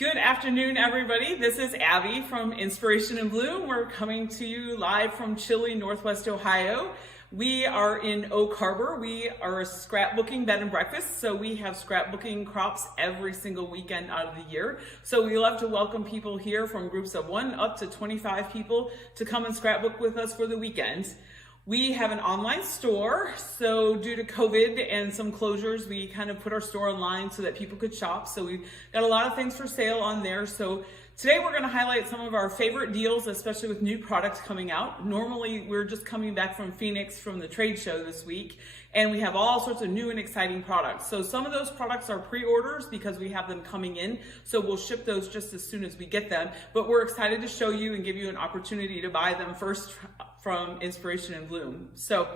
Good afternoon, everybody. This is Abby from Inspiration in Bloom. We're coming to you live from chilly Northwest Ohio. We are in Oak Harbor. We are a scrapbooking bed and breakfast, so we have scrapbooking crops every single weekend out of the year. So we love to welcome people here from groups of 1 up to 25 people to come and scrapbook with us for the weekend. We have an online store, so due to COVID and some closures, we kind of put our store online so that people could shop. So we've got a lot of things for sale on there. So today we're going to highlight some of our favorite deals, especially with new products coming out. Normally, we're just coming back from Phoenix from the trade show this week, and we have all sorts of new and exciting products. So some of those products are pre-orders because we have them coming in, so we'll ship those just as soon as we get them. But we're excited to show you and give you an opportunity to buy them first from Inspiration in Bloom. So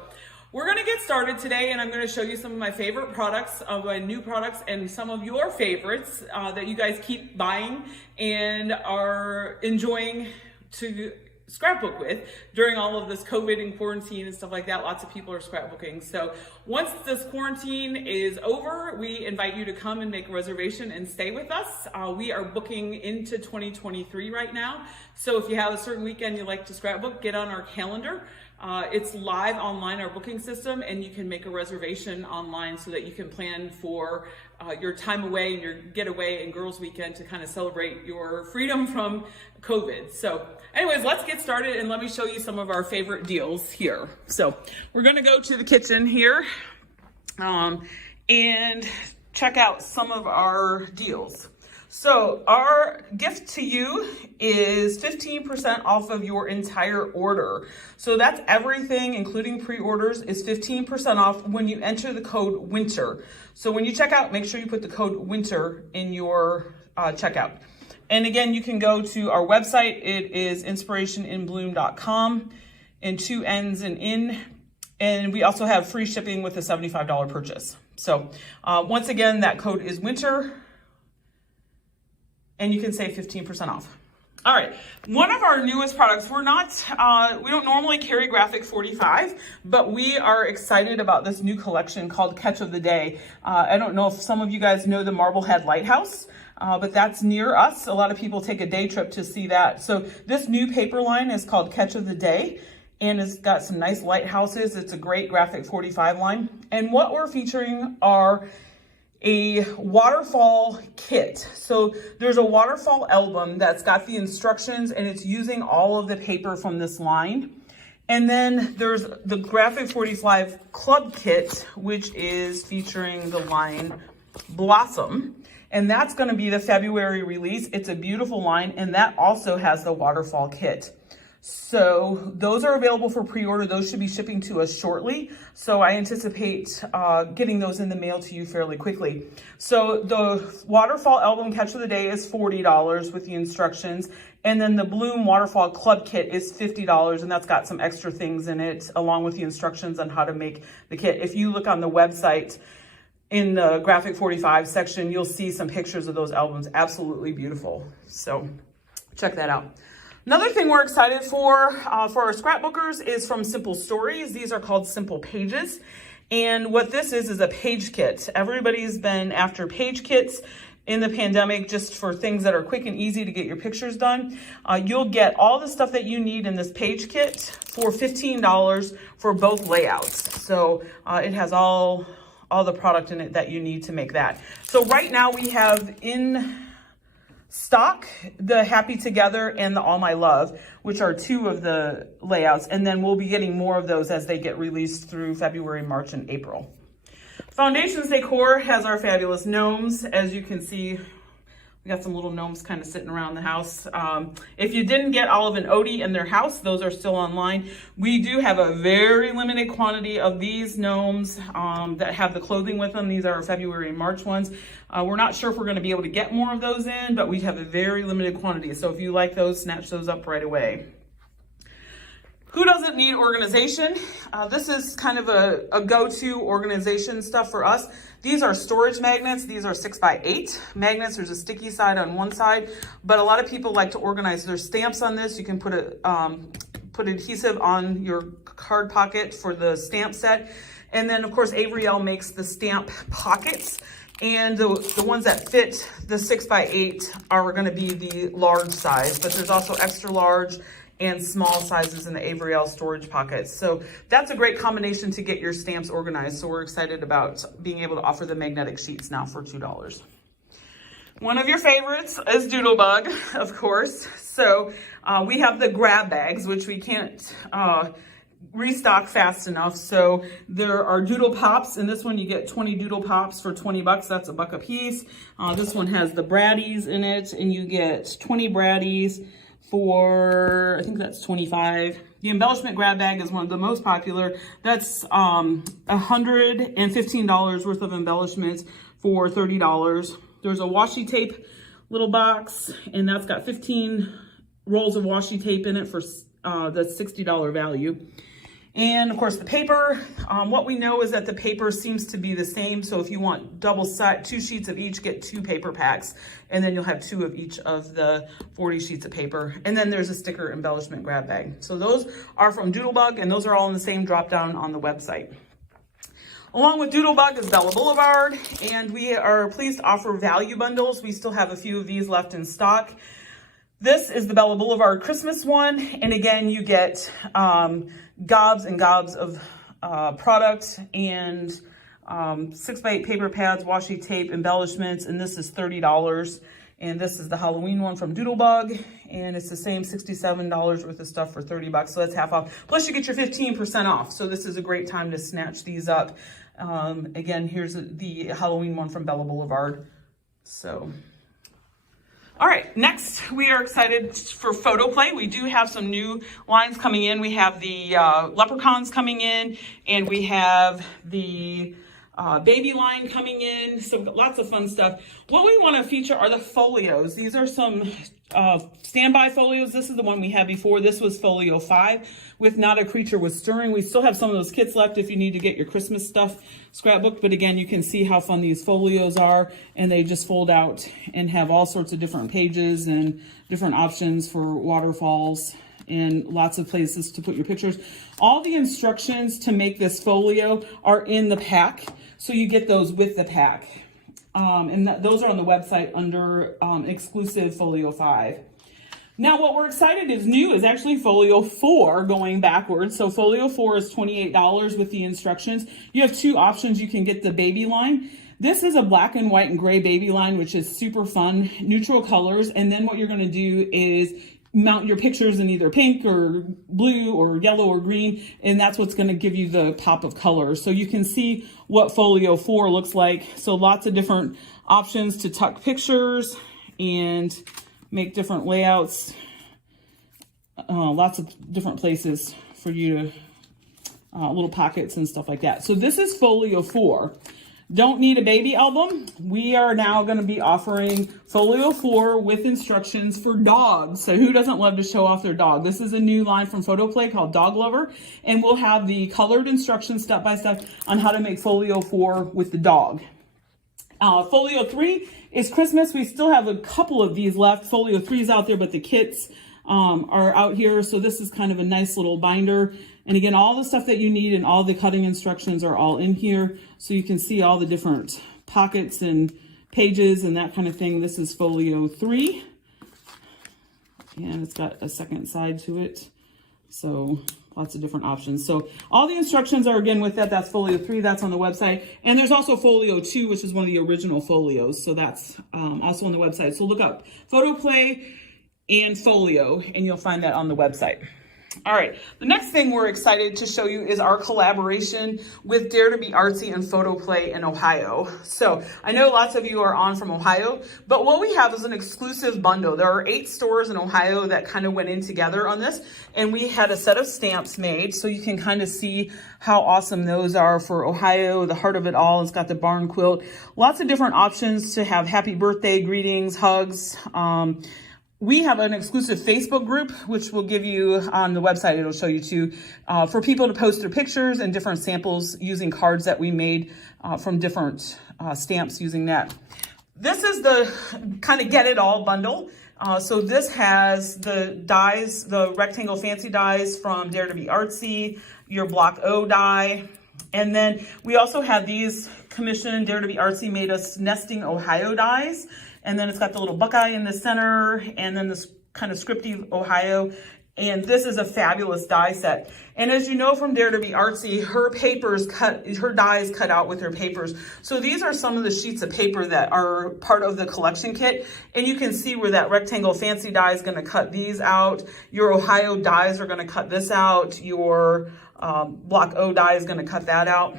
we're going to get started today, and I'm going to show you some of my favorite products, my new products, and some of your favorites that you guys keep buying and are enjoying to scrapbook with during all of this COVID and quarantine and stuff like that. Lots of people are scrapbooking. So once this quarantine is over, we invite you to come and make a reservation and stay with us. We are booking into 2023 right now. So if you have a certain weekend you like to scrapbook, get on our calendar. It's live online, our booking system, and you can make a reservation online so that you can plan for your time away and your getaway and girls weekend to kind of celebrate your freedom from COVID. So anyways, let's get started and let me show you some of our favorite deals here. So we're going to go to the kitchen here and check out some of our deals. So our gift to you is 15% off of your entire order. So that's everything, including pre-orders, is 15% off when you enter the code WINTER. So when you check out, make sure you put the code WINTER in your checkout. And again, you can go to our website. It is inspirationinbloom.com, and 2 N's and in. And we also have free shipping with a $75 purchase. So once again, that code is WINTER. And you can save 15% off. All right, one of our newest products, we don't normally carry Graphic 45, but we are excited about this new collection called Catch of the Day. I don't know if some of you guys know the Marblehead Lighthouse, but that's near us. A lot of people take a day trip to see that. So this new paper line is called Catch of the Day, and it's got some nice lighthouses. It's a great Graphic 45 line. And what we're featuring are a waterfall kit. So there's a waterfall album that's got the instructions, and it's using all of the paper from this line. And then there's the Graphic 45 Club Kit, which is featuring the line Blossom. And that's going to be the February release. It's a beautiful line, and that also has the waterfall kit. So those are available for pre-order. Those should be shipping to us shortly. So I anticipate getting those in the mail to you fairly quickly. So the Waterfall Album Catch of the Day is $40 with the instructions. And then the Bloom Waterfall Club Kit is $50, and that's got some extra things in it along with the instructions on how to make the kit. If you look on the website in the Graphic 45 section, you'll see some pictures of those albums. Absolutely beautiful. So check that out. Another thing we're excited for our scrapbookers is from Simple Stories. These are called Simple Pages. And what this is a page kit. Everybody's been after page kits in the pandemic just for things that are quick and easy to get your pictures done. You'll get all the stuff that you need in this page kit for $15 for both layouts. So it has all the product in it that you need to make that. So right now we have in stock the Happy Together and the All My Love, which are 2 of the layouts, and then we'll be getting more of those as they get released through February, March, and April. Foundations Decor has our fabulous gnomes. As you can see, we got some little gnomes kind of sitting around the house. If you didn't get Olive and Odie in their house, those are still online. We do have a very limited quantity of these gnomes that have the clothing with them. These are our February and March ones. We're not sure if we're going to be able to get more of those in, but we have a very limited quantity. So if you like those, snatch those up right away. Who doesn't need organization? This is kind of a go-to organization stuff for us. These are storage magnets. These are 6x8 magnets. There's a sticky side on one side, but a lot of people like to organize their stamps on this. You can put adhesive on your card pocket for the stamp set. And then of course, Avery Elle makes the stamp pockets. And the ones that fit the 6x8 are going to be the large size, but there's also extra large and small sizes in the Avery Elle storage pockets. So that's a great combination to get your stamps organized. So we're excited about being able to offer the magnetic sheets now for $2. One of your favorites is Doodlebug, of course. So we have the grab bags, which we can't restock fast enough. So there are Doodle Pops. In this one, you get 20 Doodle Pops for 20 bucks. That's $1 a piece. This one has the Braddies in it, and you get 20 Braddies for, I think that's 25. The embellishment grab bag is one of the most popular. That's $115 worth of embellishments for $30. There's a washi tape little box, and that's got 15 rolls of washi tape in it for the $60 value. And of course the paper, what we know is that the paper seems to be the same. So if you want double set, 2 sheets of each, get 2 paper packs, and then you'll have 2 of each of the 40 sheets of paper. And then there's a sticker embellishment grab bag. So those are from Doodlebug, and those are all in the same drop down on the website. Along with Doodlebug is Bella Boulevard, and we are pleased to offer value bundles. We still have a few of these left in stock. This is the Bella Boulevard Christmas one, and again, you get gobs and gobs of product and 6x8 paper pads, washi tape, embellishments, and this is $30. And this is the Halloween one from Doodlebug, and it's the same $67 worth of stuff for 30 bucks, so that's half off. Plus you get your 15% off, so this is a great time to snatch these up. Again, here's the Halloween one from Bella Boulevard. So, all right, next we are excited for Photo Play. We do have some new lines coming in. We have the leprechauns coming in, and we have the baby line coming in, so lots of fun stuff. What we want to feature are the folios. These are some standby folios. This is the one we had before. This was folio 5 with Not a Creature Was Stirring. We still have some of those kits left if you need to get your Christmas stuff scrapbooked, but again, you can see how fun these folios are, and they just fold out and have all sorts of different pages and different options for waterfalls and lots of places to put your pictures. All the instructions to make this folio are in the pack, so you get those with the pack. And those are on the website under exclusive folio 5. Now what we're excited is new is actually folio 4 going backwards. So folio 4 is $28 with the instructions. You have 2 options. You can get the baby line. This is a black and white and gray baby line, which is super fun, neutral colors. And then what you're going to do is mount your pictures in either pink or blue or yellow or green, and that's what's going to give you the pop of color. So you can see what folio 4 looks like. So lots of different options to tuck pictures and make different layouts. Lots of different places for you to, little pockets and stuff like that. So this is folio 4. Don't need a baby album. We are now going to be offering folio 4 with instructions for dogs. So who doesn't love to show off their dog? This is a new line from Photo Play called Dog Lover, and we'll have the colored instructions step by step on how to make folio 4 with the dog. Folio 3 is Christmas. We still have a couple of these left. Folio 3 is out there, but the kits are out here. So this is kind of a nice little binder. And again, all the stuff that you need and all the cutting instructions are all in here. So you can see all the different pockets and pages and that kind of thing. This is folio 3. And it's got a second side to it. So lots of different options. So all the instructions are again with that. That's folio 3. That's on the website. And there's also folio 2, which is one of the original folios. So that's also on the website. So look up Photo Play and folio, and you'll find that on the website. All right, the next thing we're excited to show you is our collaboration with Dare to Be Artsy and Photo Play in Ohio. So I know lots of you are on from Ohio, but what we have is an exclusive bundle. There are 8 stores in Ohio that kind of went in together on this, and we had a set of stamps made so you can kind of see how awesome those are for Ohio. The heart of it all has got the barn quilt. Lots of different options to have happy birthday greetings, hugs. We have an exclusive Facebook group, which will give you on the website, it'll show you too, for people to post their pictures and different samples using cards that we made from different stamps using that. This is the kind of get it all bundle. So this has the dies, the rectangle fancy dies from Dare to Be Artsy, your block O die, And then we also have these commissioned. Dare to be Artsy made us nesting Ohio dies. And then it's got the little Buckeye in the center, and then this kind of scripty Ohio. And this is a fabulous die set. And as you know from Dare to be Artsy, her dies cut out with her papers. So these are some of the sheets of paper that are part of the collection kit. And you can see where that rectangle fancy die is going to cut these out. Your Ohio dies are going to cut this out. Your Block O die is going to cut that out.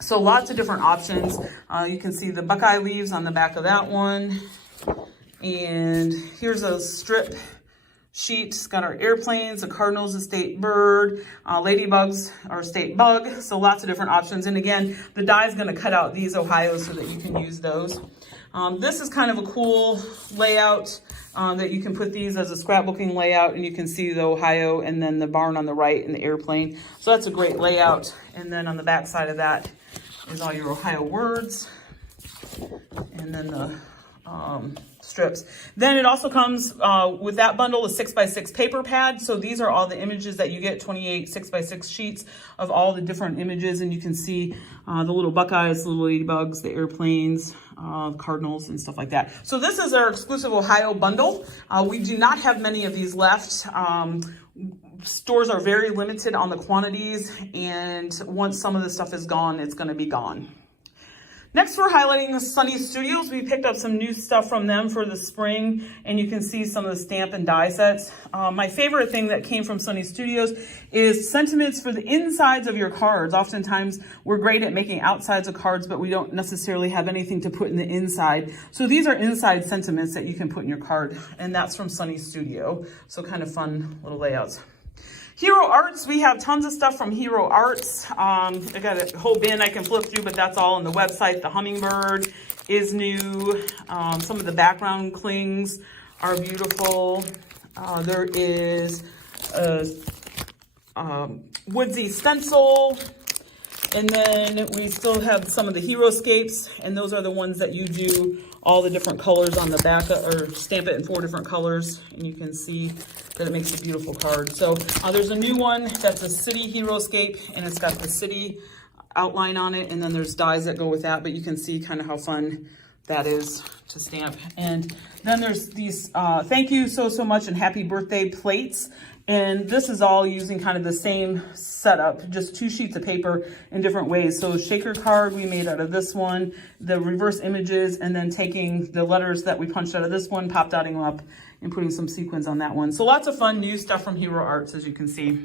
So lots of different options. You can see the Buckeye leaves on the back of that one. And here's a strip sheet. It's got our airplanes, the cardinals, a state bird, ladybugs are state bug. So lots of different options. And again, the die is going to cut out these Ohios so that you can use those. This is kind of a cool layout that you can put these as a scrapbooking layout, and you can see the Ohio and then the barn on the right and the airplane. So that's a great layout. And then on the back side of that is all your Ohio words. And then the strips. Then it also comes with that bundle, a 6x6 paper pad. So these are all the images that you get, 28 6x6 sheets of all the different images. And you can see the little Buckeyes, the little ladybugs, the airplanes, cardinals and stuff like that. So this is our exclusive Ohio bundle. We do not have many of these left. Stores are very limited on the quantities, and once some of this stuff is gone, it's going to be gone. Next, we're highlighting Sunny Studios. We picked up some new stuff from them for the spring, and you can see some of the stamp and die sets. My favorite thing that came from Sunny Studios is sentiments for the insides of your cards. Oftentimes, we're great at making outsides of cards, but we don't necessarily have anything to put in the inside. So these are inside sentiments that you can put in your card, and that's from Sunny Studio. So kind of fun little layouts. Hero Arts, we have tons of stuff from Hero Arts. I got a whole bin I can flip through, but that's all on the website. The hummingbird is new. Some of the background clings are beautiful. There is a woodsy stencil. And then we still have some of the Heroscapes, and those are the ones that you do all the different colors on the back, or stamp it in 4 different colors, and you can see that it makes a beautiful card. So there's a new one that's a city Heroscape, and it's got the city outline on it, and then there's dies that go with that, but you can see kind of how fun that is to stamp. And then there's these thank you so much and happy birthday plates. And this is all using kind of the same setup, just 2 sheets of paper in different ways. So shaker card we made out of this one, the reverse images, and then taking the letters that we punched out of this one, pop dotting them up, and putting some sequins on that one. So lots of fun new stuff from Hero Arts, as you can see.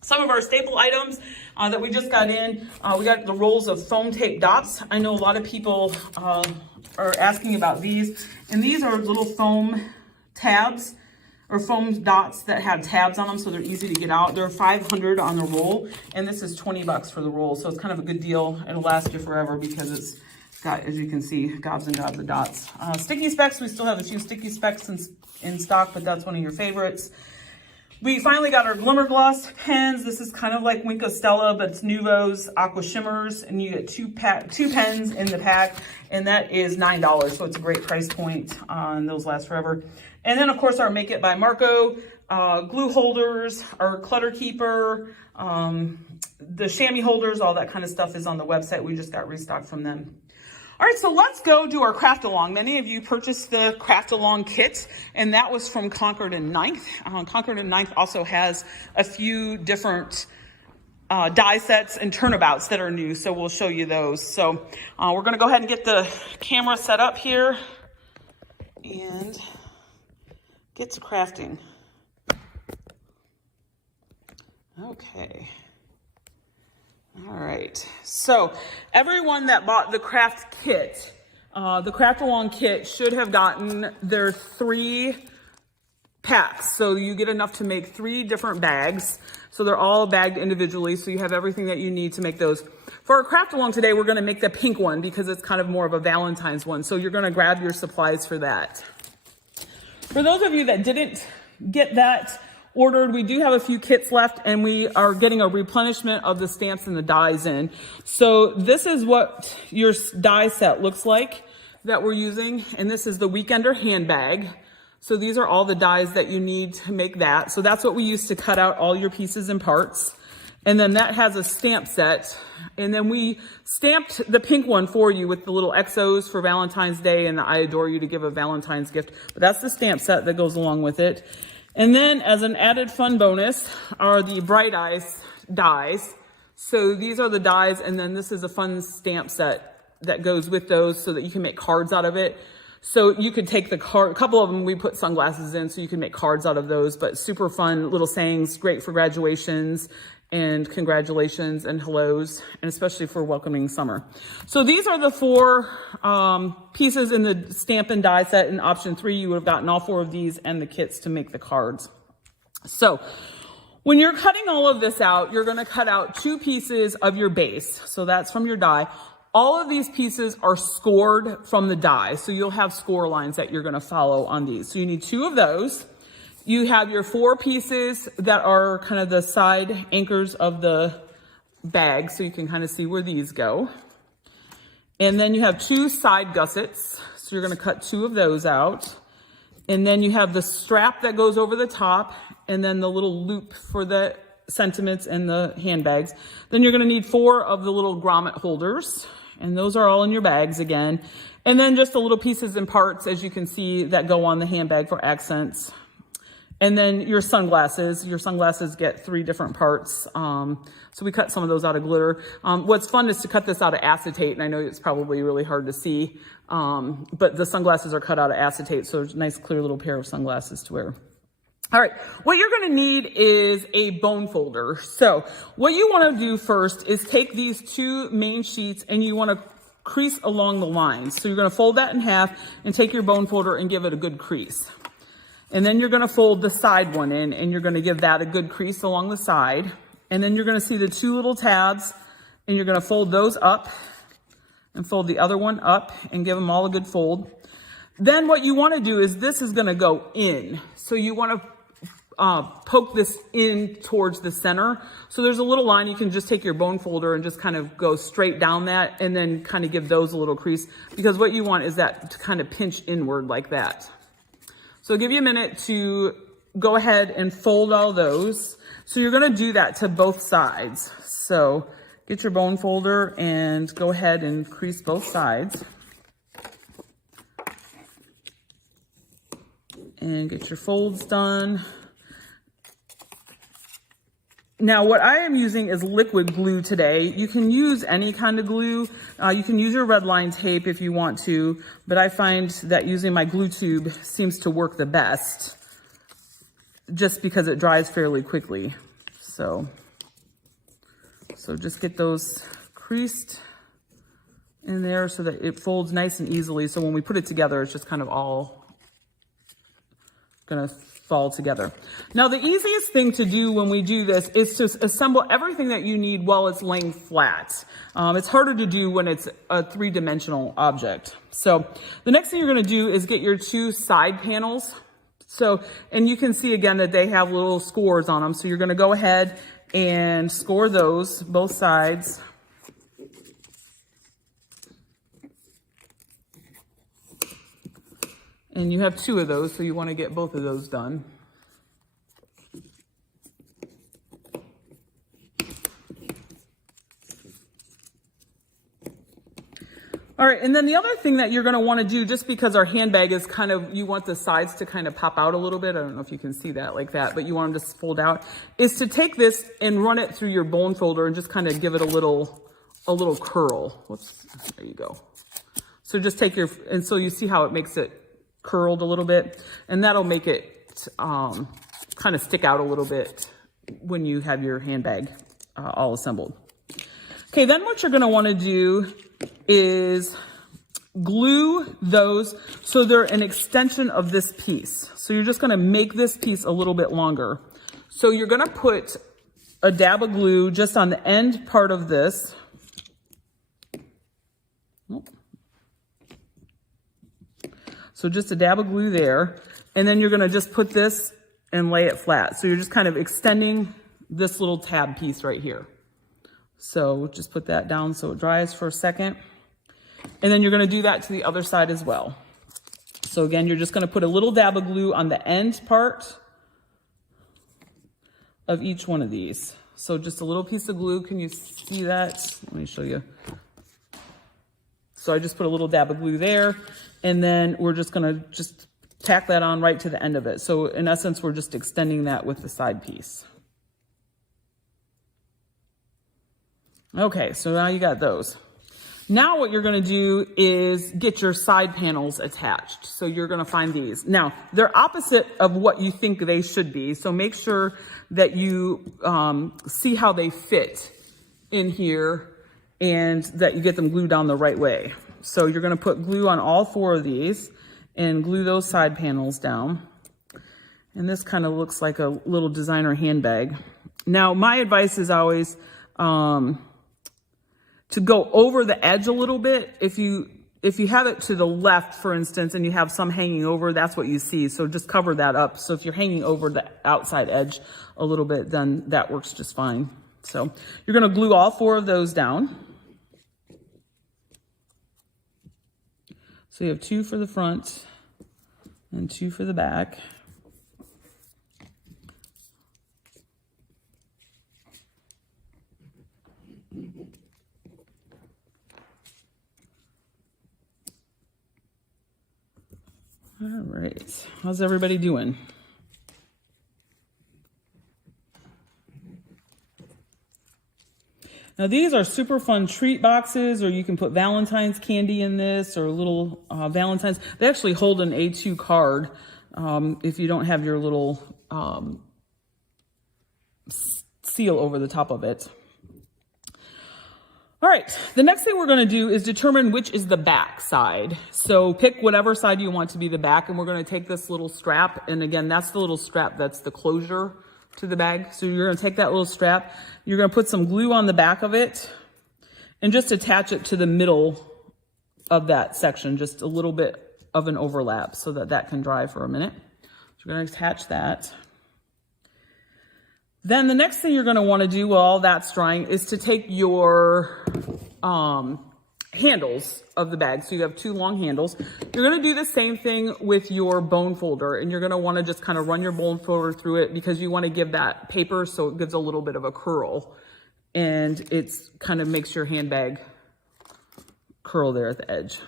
Some of our staple items that we just got in, we got the rolls of foam tape dots. I know a lot of people are asking about these, and these are little foam tabs, or foam dots that have tabs on them, so they're easy to get out. They're $500 on the roll, and this is $20 for the roll. So it's kind of a good deal. It'll last you forever because it's got, as you can see, gobs and gobs of dots. Sticky specs, we still have a few sticky specs in stock, but that's one of your favorites. We finally got our Glimmer Gloss pens. This is kind of like Wink of Stella, but it's Nuvo's Aqua Shimmers, and you get two pens in the pack, and that is $9, so it's a great price point, and those last forever. And then, of course, our Make It by Marco glue holders, our Clutter Keeper, the chamois holders, all that kind of stuff is on the website. We just got restocked from them. All right, so let's go do our craft along. Many of you purchased the craft along kit, and that was from Concord and Ninth. Concord and Ninth also has a few different die sets and turnabouts that are new, so we'll show you those. So we're gonna go ahead and get the camera set up here and get to crafting. Okay. All right. So everyone that bought the craft kit, the craft along kit should have gotten their 3 packs. So you get enough to make 3 different bags. So they're all bagged individually. So you have everything that you need to make those. For our craft along today, we're going to make the pink one because it's kind of more of a Valentine's one. So you're going to grab your supplies for that. For those of you that didn't get that ordered, we do have a few kits left, and we are getting a replenishment of the stamps and the dies in. So this is what your die set looks like that we're using, and this is the Weekender handbag. So these are all the dies that you need to make that. So that's what we use to cut out all your pieces and parts. And then that has a stamp set. And then we stamped the pink one for you with the little XOs for Valentine's Day and the I Adore You to give a Valentine's gift. But that's the stamp set that goes along with it. And then as an added fun bonus are the Bright Eyes dies. So these are the dies, and then this is a fun stamp set that goes with those so that you can make cards out of it. So you could take the card, a couple of them we put sunglasses in so you can make cards out of those, but super fun little sayings, great for graduations and congratulations and hellos, and especially for welcoming summer. So these are the 4 pieces in the stamp and die set. In option 3, you would have gotten all 4 of these and the kits to make the cards. So when you're cutting all of this out, you're gonna cut out 2 pieces of your base. So that's from your die. All of these pieces are scored from the die. So you'll have score lines that you're gonna follow on these. So you need 2 of those. You have your 4 pieces that are kind of the side anchors of the bag. So you can kind of see where these go. And then you have 2 side gussets. So you're gonna cut 2 of those out. And then you have the strap that goes over the top, and then the little loop for the sentiments and the handbags. Then you're gonna need 4 of the little grommet holders, and those are all in your bags again. And then just the little pieces and parts, as you can see, that go on the handbag for accents. And then your sunglasses get 3 different parts. So we cut some of those out of glitter. What's fun is to cut this out of acetate, and I know it's probably really hard to see, but the sunglasses are cut out of acetate, so it's a nice clear little pair of sunglasses to wear. All right, what you're gonna need is a bone folder. So what you wanna do first is take these 2 main sheets and you wanna crease along the lines. So you're gonna fold that in half and take your bone folder and give it a good crease. And then you're gonna fold the side one in and you're gonna give that a good crease along the side. And then you're gonna see the 2 little tabs and you're gonna fold those up and fold the other one up and give them all a good fold. Then what you wanna do is this is gonna go in. So you wanna poke this in towards the center. So there's a little line. You can just take your bone folder and just kind of go straight down that and then kind of give those a little crease, because what you want is that to kind of pinch inward like that. So I'll give you a minute to go ahead and fold all those. So you're gonna do that to both sides. So get your bone folder and go ahead and crease both sides. And get your folds done. Now, what I am using is liquid glue today. You can use any kind of glue. You can use your red line tape if you want to, but I find that using my glue tube seems to work the best just because it dries fairly quickly. So just get those creased in there so that it folds nice and easily. So when we put it together, it's just kind of all gonna fall together. Now, the easiest thing to do when we do this is to assemble everything that you need while it's laying flat. It's harder to do when it's a 3-dimensional object. So the next thing you're gonna do is get your 2 side panels. So, and you can see again that they have little scores on them. So you're gonna go ahead and score those, both sides. And you have 2 of those, so you want to get both of those done. All right, and then the other thing that you're going to want to do, just because our handbag is kind of, you want the sides to kind of pop out a little bit. I don't know if you can see that like that, but you want them to fold out, is to take this and run it through your bone folder and just kind of give it a little curl. Whoops, there you go. So just take your, and so you see how it makes it curled a little bit, and that'll make it kind of stick out a little bit when you have your handbag all assembled. Okay, then what you're gonna wanna do is glue those so they're an extension of this piece. So you're just gonna make this piece a little bit longer. So you're gonna put a dab of glue just on the end part of this. So just a dab of glue there, and then you're gonna just put this and lay it flat. So you're just kind of extending this little tab piece right here. So just put that down so it dries for a second. And then you're gonna do that to the other side as well. So again, you're just gonna put a little dab of glue on the end part of each one of these. So just a little piece of glue. Can you see that? Let me show you. So I just put a little dab of glue there, and then we're just gonna just tack that on right to the end of it. So in essence, we're just extending that with the side piece. Okay, so now you got those. Now what you're gonna do is get your side panels attached. So you're gonna find these. Now, they're opposite of what you think they should be. So make sure that you see how they fit in here and that you get them glued down the right way. So you're gonna put glue on all 4 of these and glue those side panels down. And this kind of looks like a little designer handbag. Now, my advice is always, to go over the edge a little bit. If you have it to the left, for instance, and you have some hanging over, that's what you see. So just cover that up. So if you're hanging over the outside edge a little bit, then that works just fine. So you're gonna glue all 4 of those down. So you have 2 for the front and 2 for the back. All right, how's everybody doing? Now these are super fun treat boxes, or you can put Valentine's candy in this, or little Valentine's. They actually hold an A2 card if you don't have your little seal over the top of it. All right, the next thing we're gonna do is determine which is the back side. So pick whatever side you want to be the back, and we're gonna take this little strap, and again, that's the little strap, that's the closure to the bag. So you're gonna take that little strap, you're gonna put some glue on the back of it, and just attach it to the middle of that section, just a little bit of an overlap so that that can dry for a minute. So we're gonna attach that. Then the next thing you're gonna wanna do while all that's drying is to take your handles of the bag. So you have 2 long handles. You're gonna do the same thing with your bone folder, and you're gonna wanna just kind of run your bone folder through it because you wanna give that paper so it gives a little bit of a curl, and it's kind of makes your handbag curl there at the edge.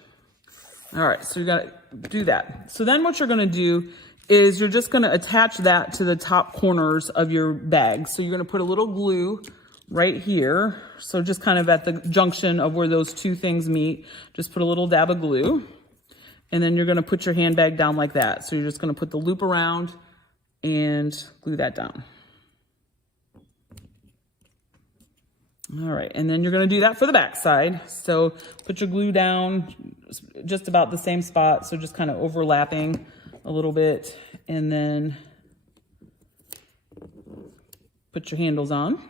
All right, so you gotta do that. So then what you're gonna do is you're just gonna attach that to the top corners of your bag. So you're gonna put a little glue right here. So just kind of at the junction of where those 2 things meet, just put a little dab of glue. And then you're gonna put your handbag down like that. So you're just gonna put the loop around and glue that down. All right, and then you're gonna do that for the back side. So put your glue down just about the same spot. So just kind of overlapping a little bit, and then put your handles on,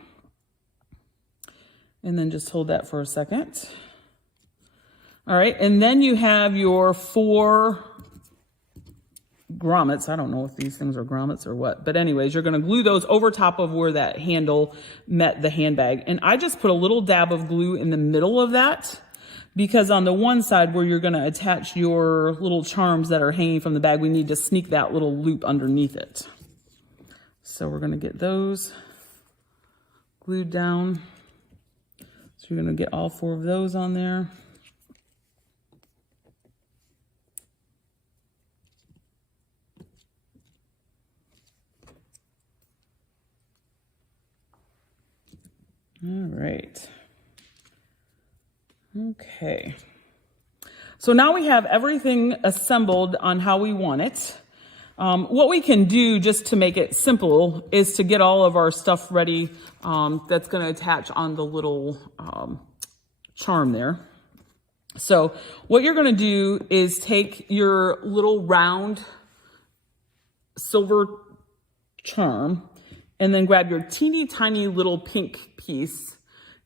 and then just hold that for a second. All right, and then you have your 4 grommets. I don't know if these things are grommets or what, but anyways, you're gonna glue those over top of where that handle met the handbag. And I just put a little dab of glue in the middle of that, because on the one side where you're gonna attach your little charms that are hanging from the bag, we need to sneak that little loop underneath it. So we're gonna get those glued down. So you're gonna get all 4 of those on there. All right. Okay. So now we have everything assembled on how we want it. What we can do just to make it simple is to get all of our stuff ready that's going to attach on the little charm there. So what you're going to do is take your little round silver charm and then grab your teeny tiny little pink piece.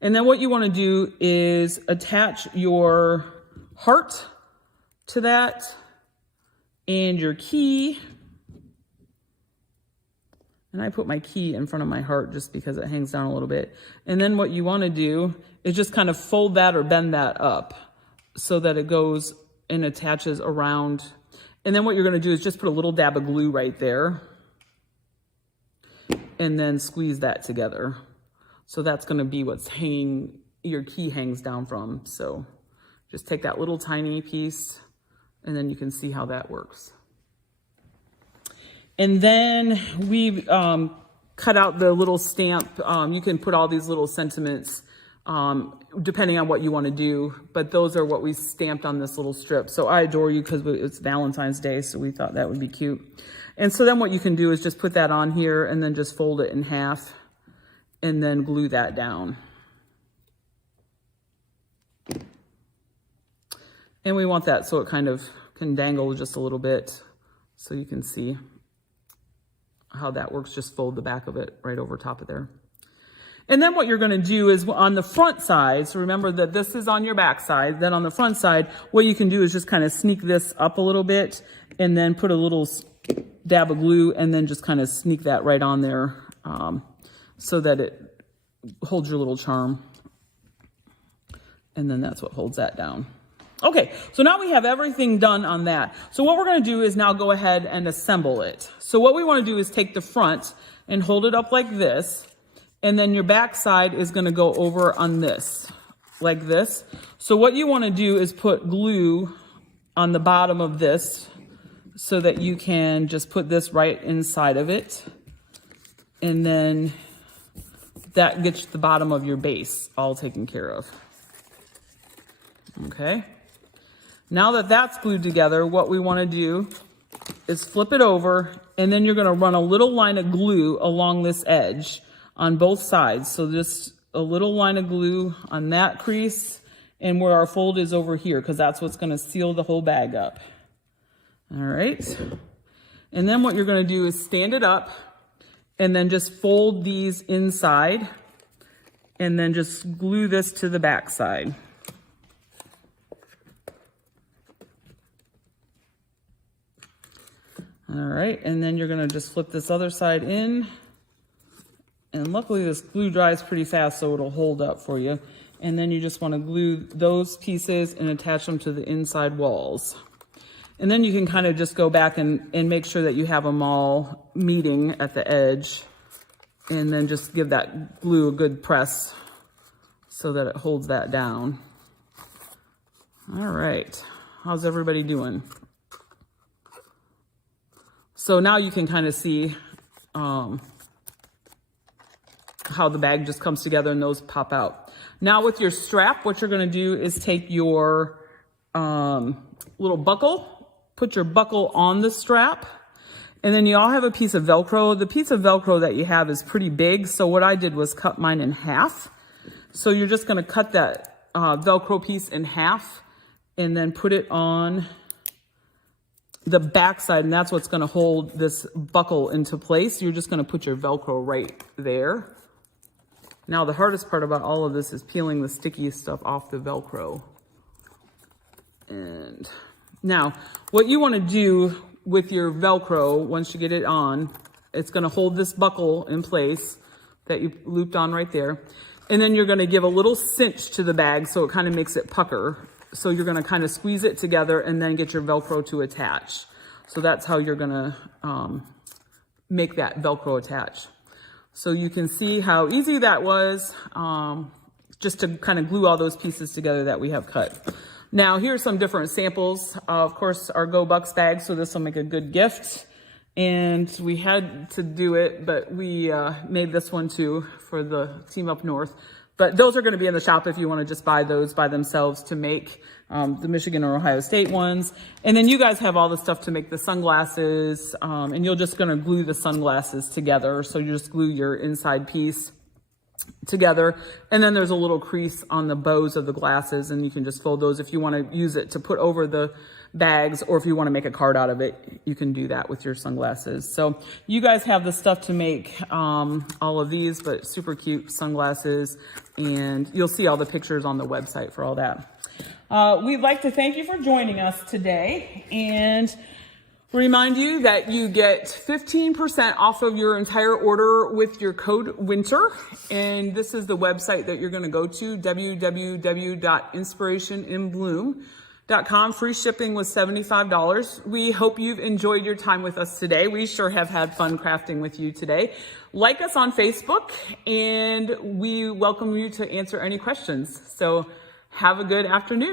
And then what you want to do is attach your heart to that and your key. And I put my key in front of my heart just because it hangs down a little bit. And then what you want to do is just kind of fold that or bend that up so that it goes and attaches around. And then what you're going to do is just put a little dab of glue right there and then squeeze that together. So that's going to be what's hanging, your key hangs down from. So just take that little tiny piece and then you can see how that works. And then we cut out the little stamp. You can put all these little sentiments depending on what you want to do, but those are what we stamped on this little strip. So I adore you because it's Valentine's Day, so we thought that would be cute. And so then what you can do is just put that on here and then just fold it in half and then glue that down. And we want that so it kind of can dangle just a little bit so you can see how that works. Just fold the back of it right over top of there. And then what you're going to do is on the front side, so remember that this is on your back side, then on the front side, what you can do is just kind of sneak this up a little bit and then put a little dab of glue and then just kind of sneak that right on there so that it holds your little charm. And then that's what holds that down. Okay, so now we have everything done on that. So what we're going to do is now go ahead and assemble it. So what we want to do is take the front and hold it up like this. And then your back side is going to go over on this, like this. So what you want to do is put glue on the bottom of this so that you can just put this right inside of it. And then that gets the bottom of your base all taken care of. Okay. Now that that's glued together, what we want to do is flip it over, and then you're going to run a little line of glue along this edge on both sides. So just a little line of glue on that crease and where our fold is over here, because that's what's going to seal the whole bag up. All right. And then what you're going to do is stand it up and then just fold these inside and then just glue this to the back side. All right, and then you're going to just flip this other side in. And luckily this glue dries pretty fast, so it'll hold up for you. And then you just want to glue those pieces and attach them to the inside walls. And then you can kind of just go back and make sure that you have them all meeting at the edge. And then just give that glue a good press so that it holds that down. All right, how's everybody doing? So now you can kind of see how the bag just comes together and those pop out. Now with your strap, what you're going to do is take your little buckle, put your buckle on the strap, and then you all have a piece of Velcro. The piece of Velcro that you have is pretty big, so what I did was cut mine in half. So you're just going to cut that Velcro piece in half and then put it on the back side, and that's what's going to hold this buckle into place. You're just going to put your Velcro right there. Now the hardest part about all of this is peeling the sticky stuff off the Velcro. And now what you want to do with your Velcro, once you get it on, it's going to hold this buckle in place that you looped on right there. And then you're going to give a little cinch to the bag so it kind of makes it pucker. So you're going to kind of squeeze it together and then get your Velcro to attach. So that's how you're going to make that Velcro attach. So you can see how easy that was, just to kind of glue all those pieces together that we have cut. Now here's some different samples. Of course, our Go Bucks bag, so this will make a good gift. And we had to do it, but we made this one too for the team up north. But those are going to be in the shop if you want to just buy those by themselves to make the Michigan or Ohio State ones. And then you guys have all the stuff to make the sunglasses, and you're just going to glue the sunglasses together. So you just glue your inside piece together. And then there's a little crease on the bows of the glasses, and you can just fold those if you want to use it to put over the bags, or if you want to make a card out of it, you can do that with your sunglasses. So you guys have the stuff to make all of these, but super cute sunglasses, and you'll see all the pictures on the website for all that. We'd like to thank you for joining us today, and remind you that you get 15% off of your entire order with your code WINTER, and this is the website that you're going to go to, www.inspirationinbloom.com. graftingforfun.com. Free shipping was $75. We hope you've enjoyed your time with us today. We sure have had fun crafting with you today. Like us on Facebook, and we welcome you to answer any questions. So have a good afternoon.